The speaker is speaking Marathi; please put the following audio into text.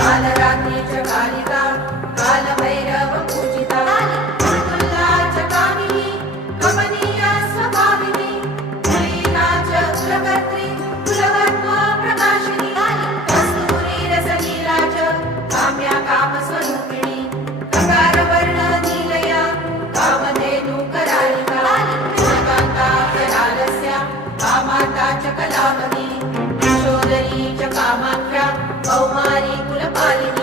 कालरात्री च कालिका कालभैरव पूजिता तुल्ला च कामिनी कमनीया स्वभाविनी लीला च कुलकर्त्री कुलकर्म प्रकाशिनी कस्तूरी रसलीला च काम्या कामस्वरूपिणी ककारवर्ण नीलया कामधेनु करालिका कान्ता करालस्या कामाता च कलावती यशोदरी च कामाख्या कौमारी कुलपालिनी